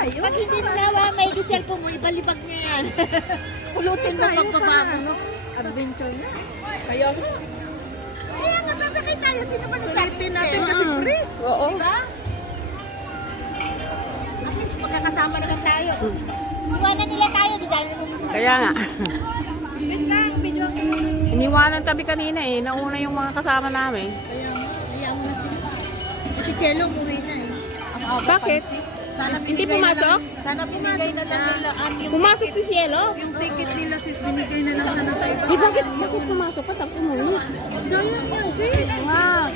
tayo. Pag hindi nawa, may cellphone mo, ibalibag niya yan. Pulutin mo pagbabago mo. Adventure na. Kaya nga sasakay tayo. Sino ba Sulitin natin kasi free. Oo. Diba? At least magkakasama naman tayo. Iwanan nila tayo. Di tayo Kaya nga. Wait lang, video ako. Iniwanan kami kanina eh. Nauna yung mga kasama namin. Kaya nga, hayaan mo na sila. Kasi Chelo, umuwi na eh. Ang aga Bakit? pa. Sana Hindi binigay na pumasok? lang- Sana binigay na lang nila yung Pumasok si Cielo? yung ticket nila sis binigay na lang sana sa iba. Eh, bakit pumasok ka? Tapos umuwi. Wow.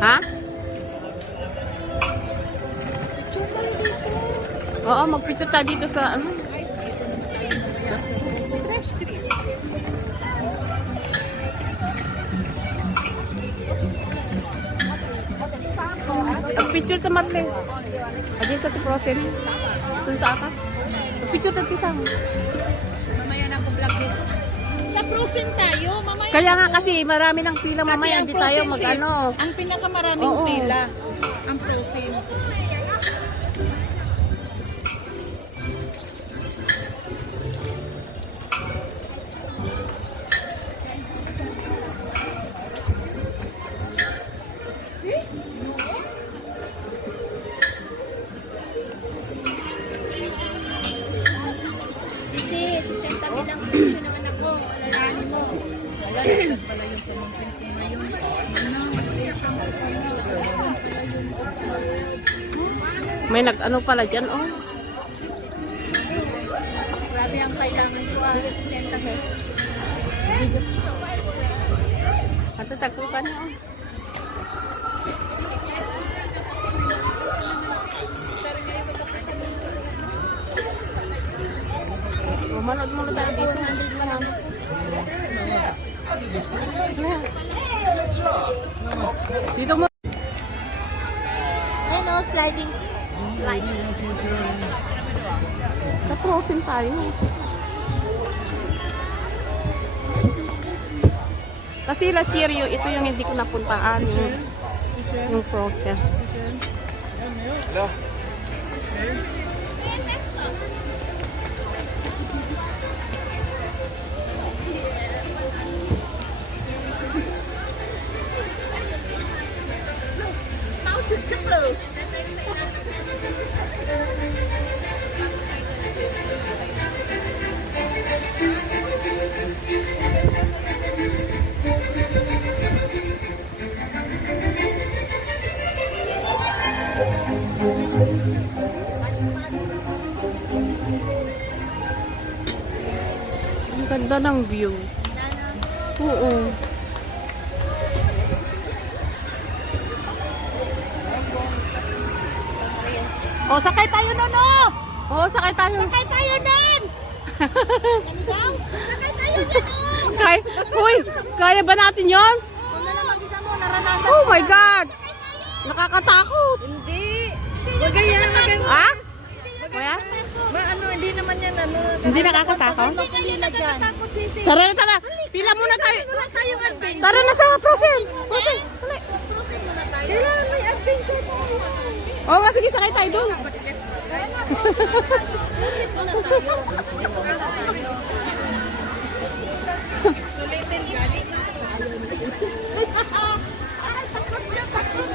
Ha? Oo, magpito tayo dito sa ano? Fresh cream. Picture sa matle. Aja sa tiprosen. Sun sa ata. Picture ta tisang. Mamaya na ako vlog dito. Na-frozen tayo. Mamaya. Kaya nga kasi marami ng pila Kasi mamaya ang hindi tayo frozen, mag-ano. sis, ang pinakamaraming Oo. pila. Ang frozen. Si Senta bilang presyo ng anak ko. Alalahanin mo. Wala na pala yung pamangkin ko ngayon. May nag-ano pala dyan, oh. Grabe ang kailangan ko. 60 pesos. Ato tagpo pa niya, oh. Oh, manood muna tayo dito. 400 lang. Dito mo. Ayun o, sliding. Sliding. Sa frozen tayo. Kasi last year ito yung hindi ko napuntaan. Yung frozen. Ang ganda ng view. Oo. O, sakay tayo nun, oh! Oo, sakay tayo. Sakay tayo nun! Sakay tayo nun, oh! Kaya, uy, kaya ba natin yon? Kung na lang mag-isa mo, naranasan Oh mo. my God! Nakakatakot. Hindi. Magaya, magaya. Ah? Kuya? Ba, ano, hindi naman yan, ano. Hindi nakakatakot? Hindi kayo nakakatakot, sisi. Tara na, tara. Pila muna tayo. Wala tayong adventure. Tara na sa frozen. Frozen. Cruising muna tayo. Kailangan may adventure tayo. Oo nga, sige, sakay tayo doon. Cruising muna tayo. Sulitin, galing na. Ay, takot siya, takot.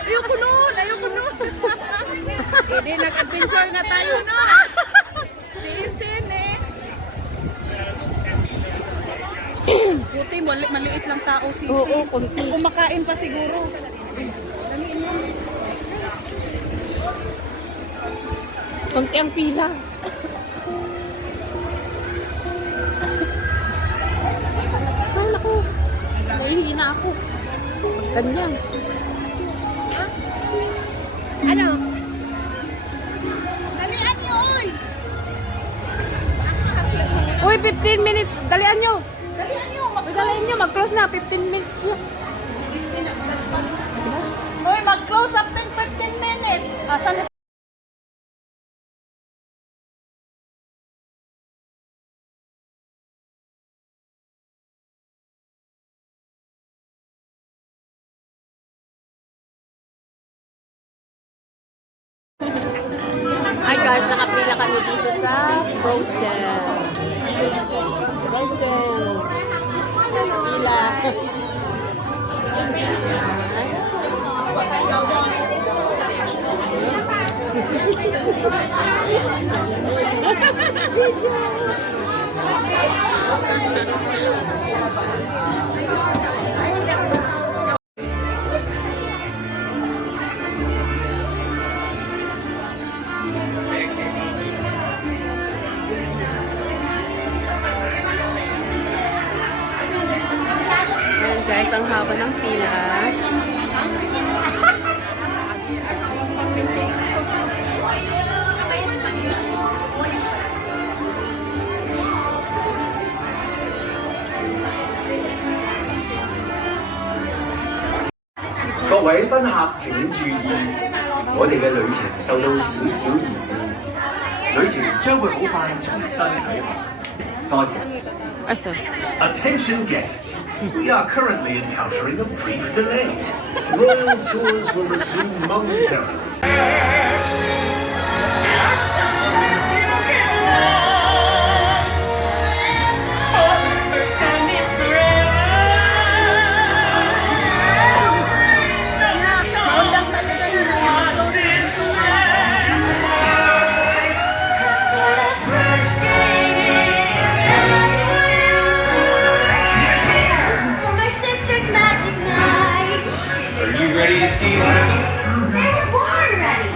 Ayoko nun, ayoko nun. Hindi, nag-adventure nga tayo, no? Tiisin, eh. Buti, maliit lang tao, sisi. Oo, konti. Kumakain pa siguro. Konti ang pila. Hihingi na ako. Ganyan. Ano? Dalian niyo, oy! Uy, 15 minutes. Dalian nyo. Dalian niyo, Uy, dalian nyo. Mag-close na. 15 minutes. Oy, mag-close up in 15 minutes. Asan na? Hi guys, nakapila kami dito sa Frozen. Frozen. Pila. Ayan guys, ang haba ng pila. "各位賓客請注意，我哋嘅旅程受到少少延誤，旅程將會好快重新啟航。多謝。 Ay, sorry. Attention guests, we are currently encountering a brief delay. Royal tours will resume momentarily. For my sister's magic night. Are you ready to see us? They were born ready.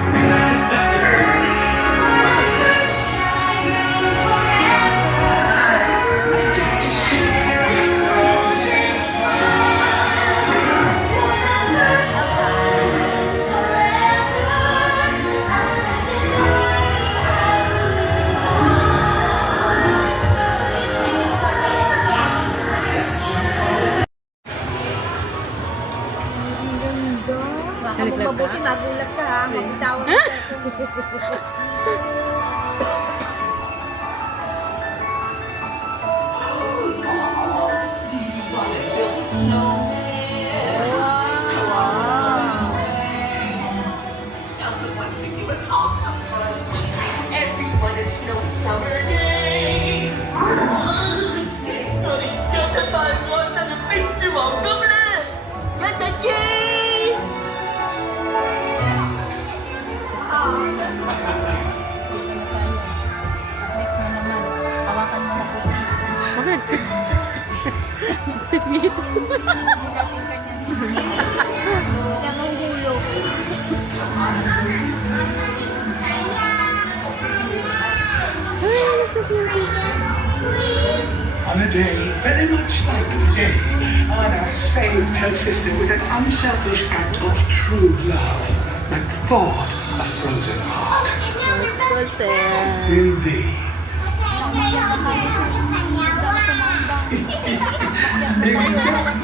Mabuti magulat ka ha. Magbitawang ka. Everyone is snowy summer day. 我哋又出發過生日冰雪皇宮啦！一日耶！ Bakit? Nagsip dito. On a day very much like today, Anna saved her sister with an unselfish act of true love that thawed a frozen heart. Indeed. Here we go.